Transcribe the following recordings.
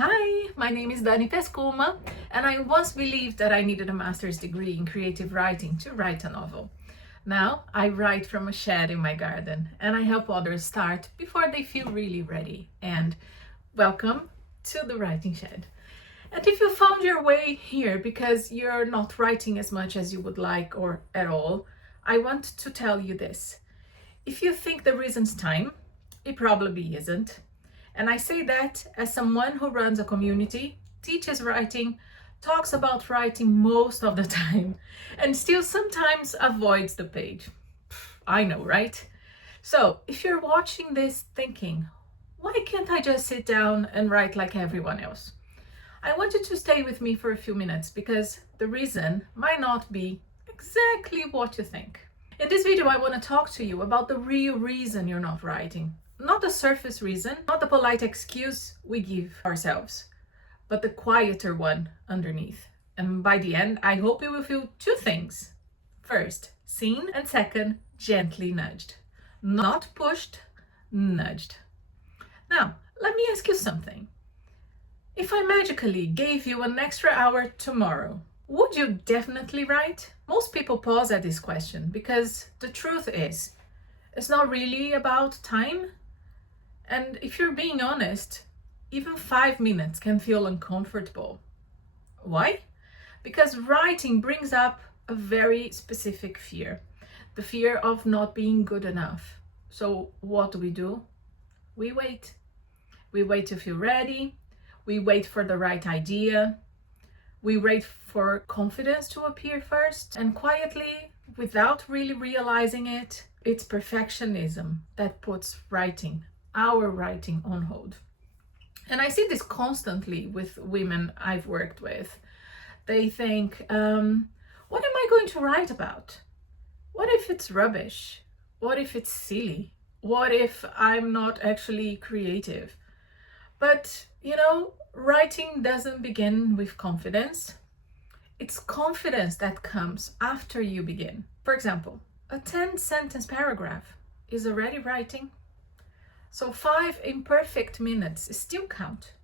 Hi, my name is Dani Pescuma, and I once believed that I needed a master's degree in creative writing to write a novel. Now I write from a shed in my garden, and I help others start before they feel really ready. And welcome to the Writing Shed. And if you found your way here because you're not writing as much as you would like or at all, I want to tell you this. If you think the reason's time, it probably isn't. And I say that as someone who runs a community, teaches writing, talks about writing most of the time, and still sometimes avoids the page. I know, right? So if you're watching this thinking, why can't I just sit down and write like everyone else? I want you to stay with me for a few minutes because the reason might not be exactly what you think. In this video, I want to talk to you about the real reason you're not writing. Not the surface reason, not the polite excuse we give ourselves, but the quieter one underneath. And by the end, I hope you will feel two things. First, seen, and second, gently nudged. Not pushed, nudged. Now, let me ask you something. If I magically gave you an extra hour tomorrow, would you definitely write? Most people pause at this question because the truth is, it's not really about time. And if you're being honest, even 5 minutes can feel uncomfortable. Why? Because writing brings up a very specific fear, the fear of not being good enough. So what do? We wait. We wait to feel ready. We wait for the right idea. We wait for confidence to appear first. And quietly, without really realizing it, it's perfectionism that puts our writing on hold. And I see this constantly with women I've worked with. They think, what am I going to write about? What if it's rubbish? What if it's silly? What if I'm not actually creative? But, writing doesn't begin with confidence. It's confidence that comes after you begin. For example, a 10-sentence paragraph is already writing. So 5 imperfect minutes still count.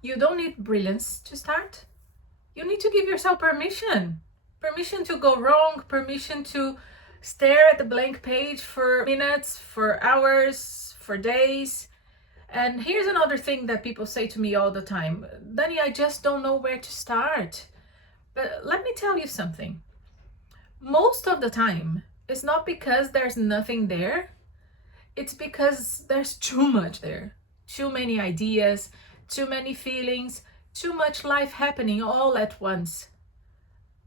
You don't need brilliance to start. You need to give yourself permission. Permission to go wrong, permission to stare at the blank page for minutes, for hours, for days. And here's another thing that people say to me all the time. Dani, I just don't know where to start. But let me tell you something. Most of the time, it's not because there's nothing there. It's because there's too much there. Too many ideas, too many feelings, too much life happening all at once.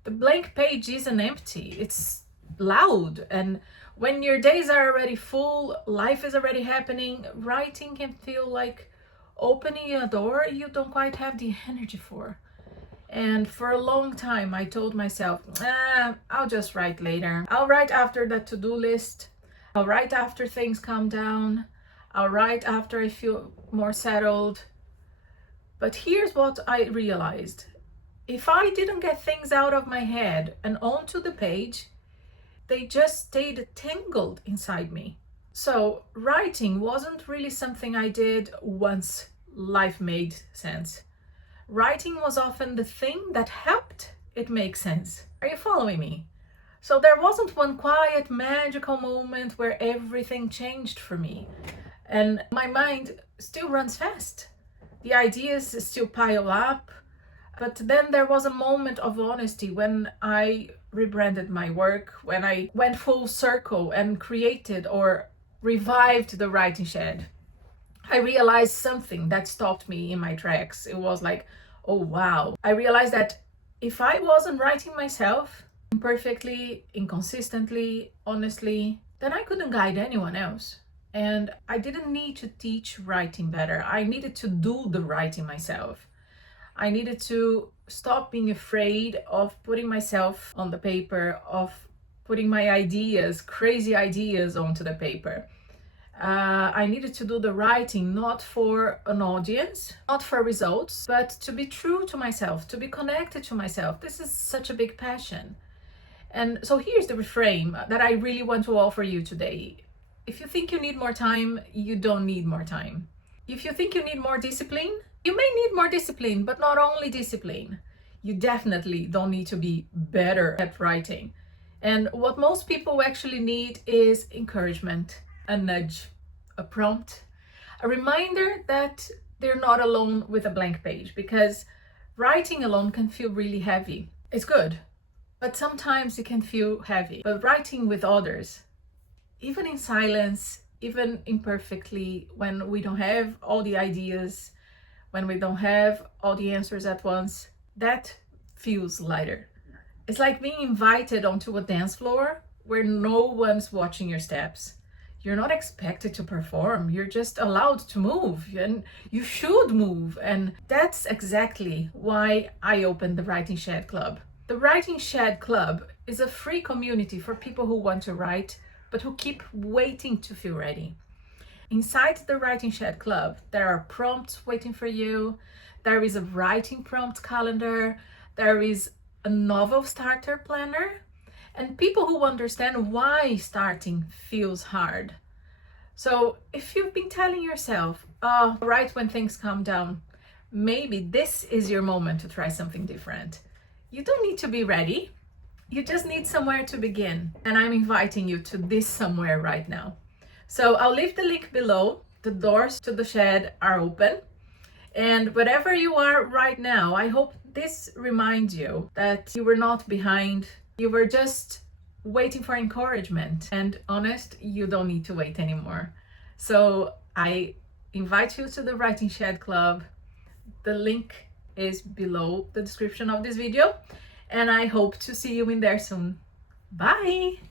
The blank page isn't empty, it's loud. And when your days are already full, life is already happening, writing can feel like opening a door you don't quite have the energy for. And for a long time, I told myself, I'll just write later. I'll write after the to-do list. I'll write after things calm down. I'll write after I feel more settled. But here's what I realized. If I didn't get things out of my head and onto the page, they just stayed tangled inside me. So writing wasn't really something I did once life made sense. Writing was often the thing that helped it make sense. Are you following me? So there wasn't one quiet, magical moment where everything changed for me. And my mind still runs fast. The ideas still pile up. But then there was a moment of honesty when I rebranded my work, when I went full circle and created or revived the Writing Shed. I realized something that stopped me in my tracks. It was like, oh wow. I realized that if I wasn't writing myself, imperfectly, inconsistently, honestly, then I couldn't guide anyone else. And I didn't need to teach writing better. I needed to do the writing myself. I needed to stop being afraid of putting myself on the paper, of putting my ideas, crazy ideas onto the paper. I needed to do the writing not for an audience, not for results, but to be true to myself, to be connected to myself. This is such a big passion. And so here's the reframe that I really want to offer you today. If you think you need more time, you don't need more time. If you think you need more discipline, You may need more discipline, but not only discipline. You definitely don't need to be better at writing. And what most people actually need is encouragement, a nudge, a prompt, a reminder that they're not alone with a blank page, because writing alone can feel really heavy. It's good, but sometimes it can feel heavy. But writing with others, even in silence, even imperfectly, when we don't have all the ideas, when we don't have all the answers at once, that feels lighter. It's like being invited onto a dance floor where no one's watching your steps. You're not expected to perform, you're just allowed to move, and you should move. And that's exactly why I opened the Writing Shed Club. The Writing Shed Club is a free community for people who want to write, but who keep waiting to feel ready. Inside the Writing Shed Club, there are prompts waiting for you. There is a writing prompt calendar. There is a novel starter planner, and people who understand why starting feels hard. So if you've been telling yourself, oh, right when things calm down, maybe this is your moment to try something different. You don't need to be ready. You just need somewhere to begin. And I'm inviting you to this somewhere right now. So I'll leave the link below. The doors to the shed are open. And wherever you are right now, I hope this reminds you that you were not behind. You were just waiting for encouragement. And honest, you don't need to wait anymore. So I invite you to the Writing Shed Club. The link is below the description of this video. And I hope to see you in there soon. Bye!